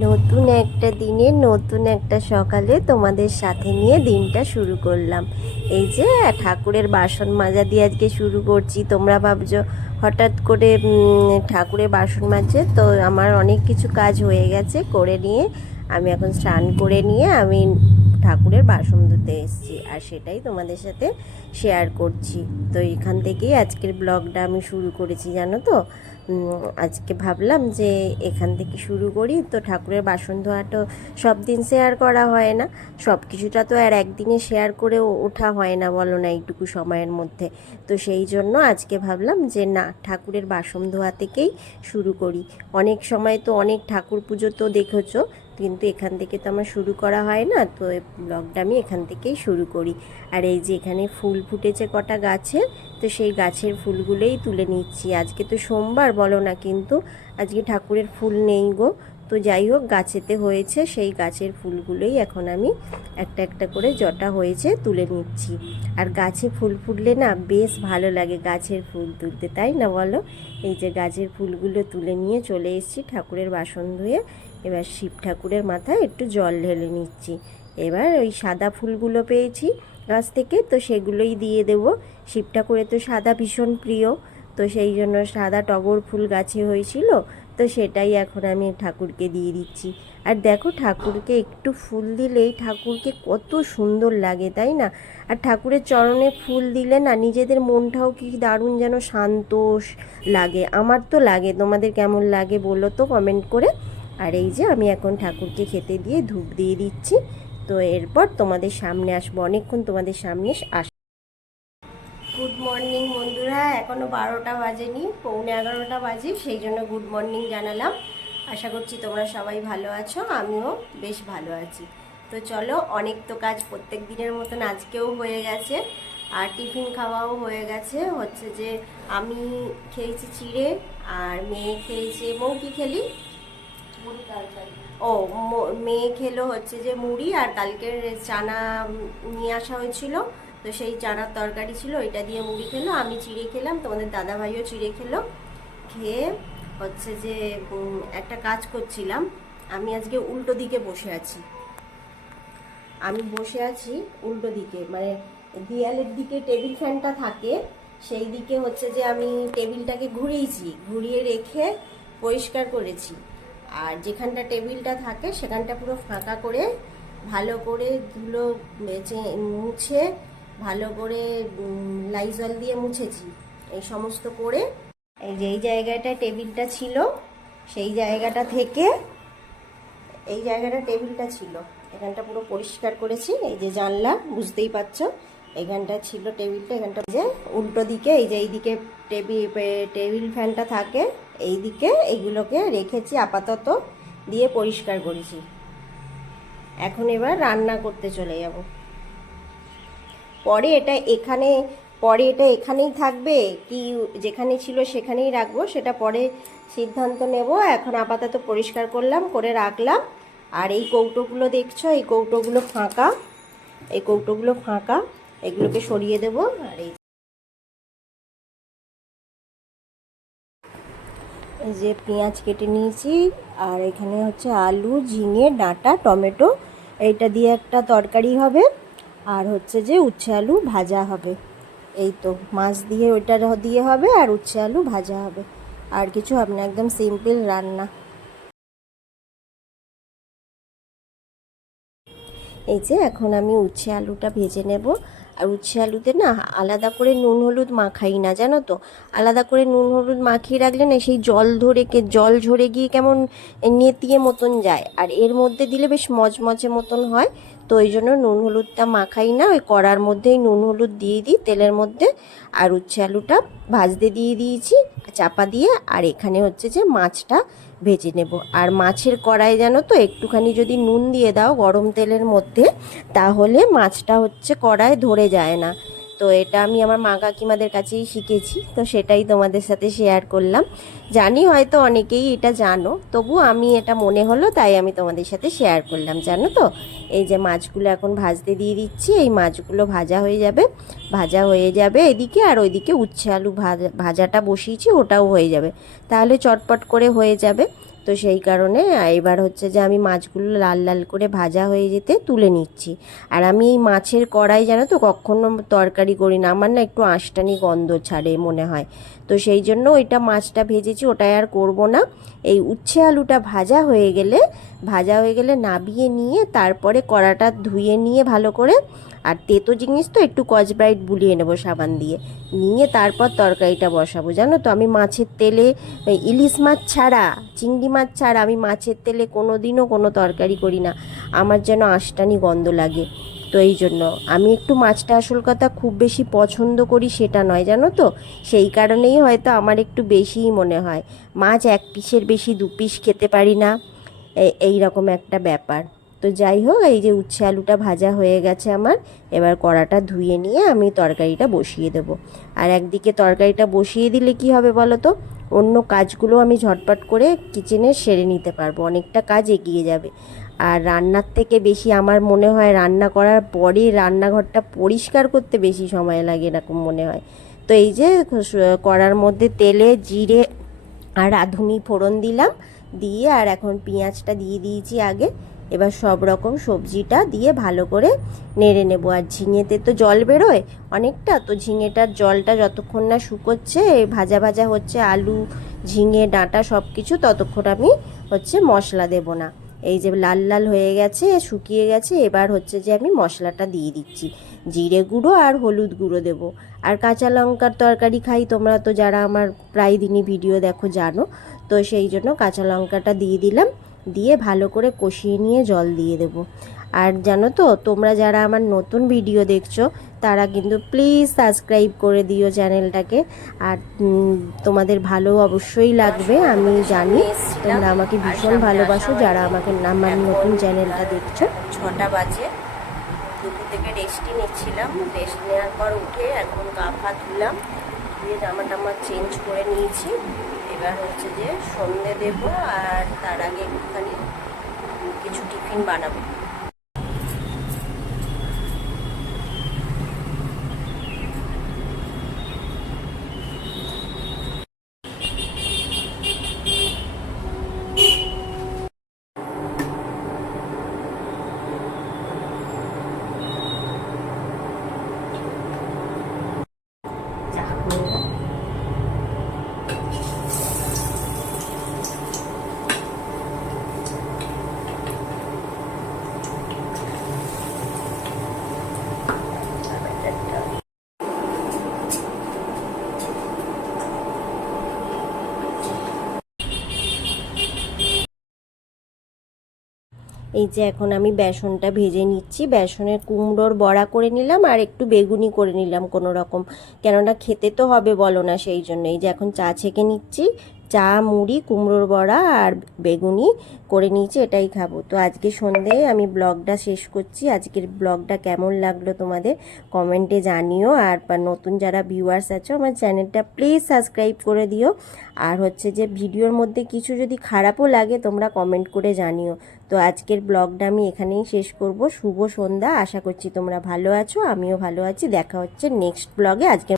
নতুন একটা দিনে, নতুন একটা সকালে তোমাদের সাথে নিয়ে দিনটা শুরু করলাম। এই যে, ঠাকুরের বাসন মাজা দিয়ে আজকে শুরু করছি। তোমরা ভাবছ হঠাৎ করে ঠাকুরের বাসন মাজছে, তো আমার অনেক কিছু কাজ হয়ে গেছে করে নিয়ে আমি এখন স্নান করে নিয়ে আমি ঠাকুরের বাসন ধুতে এসেছি। আর সেটাই তোমাদের সাথে শেয়ার করছি। তো এখান থেকেই আজকের ব্লগটা আমি শুরু করেছি, জানো তো? আজকে ভাবলাম যে এখান থেকে শুরু করি। তো ঠাকুরের বাসন ধোয়া তো সব দিন শেয়ার করা হয় না। সব কিছুটা তো আর একদিনে শেয়ার করে ওঠা হয় না বলো না এইটুকু সময়ের মধ্যে। তো সেই জন্য আজকে ভাবলাম যে না, ঠাকুরের বাসন ধোয়া থেকেই শুরু করি। অনেক সময় তো অনেক ঠাকুর পুজো তো দেখেছ কিন্তু এখান থেকে তো আমার শুরু করা হয় না। তো ব্লগটা আমি এখান থেকেই শুরু করি। আর এই যে এখানে ফুল ফুটেছে কটা গাছে তো সেই গাছের ফুলগুলোই তুলে নিচ্ছি। আজকে তো সোমবার বলো না কিন্তু, আজকে ঠাকুরের ফুল নেই গো। তো যাই হোক, গাছেতে হয়েছে, সেই গাছের ফুলগুলোই এখন আমি একটা একটা করে জটা হয়েছে তুলে নিচ্ছি। আর গাছে ফুল ফুটলে না বেশ ভালো লাগে গাছের ফুল তুলতে, তাই না বলো? এই যে গাছের ফুলগুলো তুলে নিয়ে চলে এসেছি ঠাকুরের বাসন ধুয়ে। এবার শিব ঠাকুরের মাথায় একটু জল ঢেলে নিচ্ছি। এবার ওই সাদা ফুলগুলো পেয়েছি গাছ থেকে, তো সেগুলোই দিয়ে দেবো। শিব ঠাকুরের তো সাদা ভীষণ প্রিয়, তো সেই জন্য সাদা টগর ফুল গাছে হয়েছিল তো সেটাই এখন আমি ঠাকুরকে দিয়ে দিচ্ছি। আর দেখো ঠাকুরকে একটু ফুল দিলেই ঠাকুরকে কত সুন্দর লাগে, তাই না? আর ঠাকুরের চরণে ফুল দিলে না নিজেদের মনটাও কি দারুণ যেন শান্ত লাগে। আমার তো লাগে, তোমাদের কেমন লাগে বলো তো কমেন্ট করে। আর এই যে আমি এখন ঠাকুরকে খেতে দিয়ে ধূপ দিয়ে দিচ্ছি। তো এরপর তোমাদের সামনে আসব, অনেকক্ষণ তোমাদের সামনে আস গুড মর্নিং বন্ধুরা। এখনও বারোটা বাজেনি পৌনে এগারোটা বাজে সেই জন্য গুড মর্নিং জানালাম। আশা করছি তোমরা সবাই ভালো আছো আমিও বেশ ভালো আছি। তো চলো অনেক তো কাজ প্রত্যেক দিনের মতন আজকেও হয়ে গেছে আর টিফিন খাওয়াও হয়ে গেছে। হচ্ছে যে আমি খেয়েছি চিড়ে আর মেয়ে খেয়েছে মৌ কি খেলি? ও মেয়ে খেলো হচ্ছে যে মুড়ি আর কালকের চানা নিয়ে আসা হয়েছিল। তো সেই চানার তরকারি ছিল ওইটা দিয়ে মুড়ি খেলো, আমি চিড়ে খেলাম, তোমাদের দাদা ভাইও চিড়ে খেলো। খেয়ে হচ্ছে যে একটা কাজ করছিলাম, আমি আজকে উল্টো দিকে বসে আছি। আমি বসে আছি উল্টো দিকে মানে দেয়ালের দিকে টেবিল ফ্যানটা থাকে, সেই দিকে হচ্ছে যে আমি টেবিলটাকে ঘুরিয়েছি, ঘুরিয়ে রেখে পরিষ্কার করেছি। আর যেখানটা টেবিলটা থাকে, সেখানটা পুরো ফাঁকা করে ভালো করে ধুলো মুছে ভালো করে লাইজল দিয়ে মুছেছি। এই সমস্ত করে এই যে এই জায়গাটায় টেবিলটা ছিল, সেই জায়গাটা থেকে এই জায়গাটা টেবিলটা ছিল। এখানটা পুরো পরিষ্কার করেছি। এই যে জানলা, বুঝতেই পারছ, এখানটা ছিল টেবিলটা, এখানটা যে উল্টো দিকে, এই যে এইদিকে টেবিল টেবিল ফ্যানটা থাকে এই দিকে এইগুলোকে রেখেছি আপাতত, দিয়ে পরিষ্কার করেছি। এখন এবার রান্না করতে চলে যাব। পরে এটা এখানে, পরে এটা এখানেই থাকবে, কি যেখানে ছিল সেখানেই রাখব, সেটা পরে সিদ্ধান্ত নেব। এখন আপাতত পরিষ্কার করলাম, করে রাখলাম। আর এই কৌটোগুলো দেখছ? এই কৌটোগুলো ফাঁকা। এই কৌটোগুলো ফাঁকা। এগুলোকে সরিয়ে দেব। আর এই যে পেঁয়াজ কেটে নিয়েছি, আর এখানে হচ্ছে আলু, ঝিঙে, ডাঁটা, টমেটো, এইটা দিয়ে একটা তরকারি হবে। আর হচ্ছে যে উচ্ছে আলু ভাজা হবে। এই তো, মাছ দিয়ে ওইটা দিয়ে হবে আর উচ্ছে আলু ভাজা হবে। আর কিছু হবে না, একদম সিম্পল রান্না। এই যে এখন আমি উচ্ছে আলুটা ভেজে নেব। আর উচ্ছে আলুতে না আলাদা করে নুন হলুদ মাখাই না, জানো তো? আলাদা করে নুন হলুদ মাখিয়ে রাখলে না সেই জল ধরে কে, জল ঝরে গিয়ে কেমন নেতিয়ে মতন যায়। আর এর মধ্যে দিলে বেশ মচমচে মতন হয়। তো ওই জন্য নুন হলুদটা মাখাই না, ওই কড়ার মধ্যেই নুন হলুদ দিয়ে দিই, তেলের মধ্যে আর উচ্ছে আলুটা ভাজতে দিয়ে দিয়েছি, চাপা দিয়ে, আর এখানে হচ্ছে যে মাছটা ভেজে নেব। আর মাছের কড়াই জানো তো, একটুখানি যদি নুন দিয়ে দাও গরম তেলের মধ্যে, তাহলে মাছটা হচ্ছে কড়ায় ধরে যায় না। তো এটা আমি আমার মা কাকিমাদের কাছেই শিখেছি, তো সেটাই তোমাদের সাথে শেয়ার করলাম। জানি হয়তো অনেকেই এটা জানো, তবু আমি এটা মনে হলো, তাই আমি তোমাদের সাথে শেয়ার করলাম, জানো তো? এই যে মাছগুলো এখন ভাজতে দিয়ে দিচ্ছি, এই মাছগুলো ভাজা হয়ে যাবে, ভাজা হয়ে যাবে এদিকে আর ওইদিকে উচ্ছে আলু ভাজা, ভাজাটা বসিয়েছি, ওটাও হয়ে যাবে। তাহলে চটপট করে হয়ে যাবে। তো সেই কারণে এবার হচ্ছে যে আমি মাছগুলো লাল লাল করে ভাজা হয়ে যেতে তুলে নিচ্ছি। আর আমি এই মাছের কড়াই, জানো তো, কখনো তরকারি করি না। আমার না একটু আঁশটানি গন্ধ ছাড়ে মনে হয়। তো সেই জন্য ওইটা মাছটা ভেজেছি, ওটাই আর করব না। এই উচ্ছে আলুটা ভাজা হয়ে গেলে, ভাজা হয়ে গেলে নাবিয়ে নিয়ে তারপরে কড়াটা ধুয়ে নিয়ে ভালো করে আর তেতো জিনিস তো একটু কচব্রাইট বুলিয়ে নেব সাবান দিয়ে। নিয়ে তারপর তরকারিটা বসাবো। জানো তো, আমি মাছের তেলে ইলিশ মাছ ছাড়া, চিংড়ি মাছ ছাড়া আমি মাছের তেলে কোনো দিনও কোনো তরকারি করি না। আমার যেন আষ্টানি গন্ধ লাগে। তো এই জন্য আমি একটু মাছটা আসল কথা খুব বেশি পছন্দ করি সেটা নয়, জানো তো? সেই কারণেই হয়তো আমার একটু বেশিই মনে হয়। মাছ এক পিসের বেশি দু পিস খেতে পারি না। এই রকম একটা ব্যাপার। তো যাই হোক, এই যে উচ্ছে আলুটা ভাজা হয়ে গেছে আমার, এবার কড়াটা ধুয়ে নিয়ে আমি তরকারিটা বসিয়ে দেব। আর একদিকে তরকারিটা বসিয়ে দিলে কি হবে বলো তো অন্য কাজগুলো আমি ঝটপট করে কিচেনে সেরে নিতে পারব, অনেকটা কাজ এগিয়ে যাবে। আর রান্নার থেকে বেশি আমার মনে হয় রান্না করার পরে রান্নাঘরটা পরিষ্কার করতে বেশি সময় লাগে এরকম মনে হয়। তো এই যে কড়ার মধ্যে তেলে জিরে আর রাঁধুনি ফোড়ন দিলাম, দিয়ে আর এখন পেঁয়াজটা দিয়ে দিয়েছি আগে। এবার সব রকম সবজিটা দিয়ে ভালো করে নেড়ে নেব। আর ঝিঙেতে তো জল বেরোয়, অনেকটা। তো ঝিঙেটার জলটা যতক্ষণ না শুকোচ্ছে ভাজা ভাজা হচ্ছে আলু, ঝিঙে, ডাঁটা সব কিছু ততক্ষণ আমি হচ্ছে মশলা দেব না। এই যে লাল লাল হয়ে গেছে, শুকিয়ে গেছে, এবার হচ্ছে যে আমি মশলাটা দিয়ে দিচ্ছি। জিরে গুঁড়ো আর হলুদ গুঁড়ো দেব। আর কাঁচা লঙ্কার তরকারি খাই, তোমরা তো যারা আমার প্রায় দিনই ভিডিও দেখো জানো। তো সেই জন্য কাঁচা লঙ্কাটা দিয়ে দিলাম। দিয়ে ভালো করে কষিয়ে নিয়ে জল দিয়ে দেব। আর জানো তো, তোমরা যারা আমার নতুন ভিডিও দেখছ, তারা কিন্তু প্লিজ সাবস্ক্রাইব করে দিও চ্যানেলটাকে আর তোমাদের ভালো অবশ্যই লাগবে, আমি জানি তোমরা আমাকে ভীষণ ভালোবাসো যারা আমাকে আমার নতুন চ্যানেলটা দেখছ। ছটা বাজে, দুপুর থেকে রেস্টই নিচ্ছিলাম। রেস্ট নেওয়ার পর উঠে এখন গা পা ধুলাম। দিয়ে জামা টামা চেঞ্জ করে নিয়েছি। এবার হচ্ছে যে সন্ধে দেবো আর তার আগে একটুখানি কিছু টিফিন বানাবো। এই যে এখন আমি বেসনটা ভেজে নিচ্ছি। বেসনের কুমড়োর বড়া করে নিলাম আর একটু বেগুনি করে নিলাম কোনো রকম কেননা খেতে তো হবে বলো না, সেই জন্য এই যে এখন চা ছেঁকে নিচ্ছি। চা, মুড়ি, কুমড়োর বড়া আর বেগুনি করে নিয়েছি, এটাই খাব। তো আজকে সন্ধে, আমি ব্লগটা শেষ করছি। আজকের ব্লগটা কেমন লাগল তোমাদের কমেন্টে জানিও। আর নতুন যারা ভিউয়ার্স আছো, আমার চ্যানেলটা প্লিজ সাবস্ক্রাইব করে দিও। আর হচ্ছে যে, ভিডিওর মধ্যে কিছু যদি খারাপও লাগে, তোমরা কমেন্ট করে জানিও। তো আজকের ব্লগটা আমি এখানেই শেষ করব। শুভ সন্ধ্যা, আশা করছি তোমরা ভালো আছো, আমিও ভালো আছি। দেখা হচ্ছে নেক্সট ব্লগে আজকে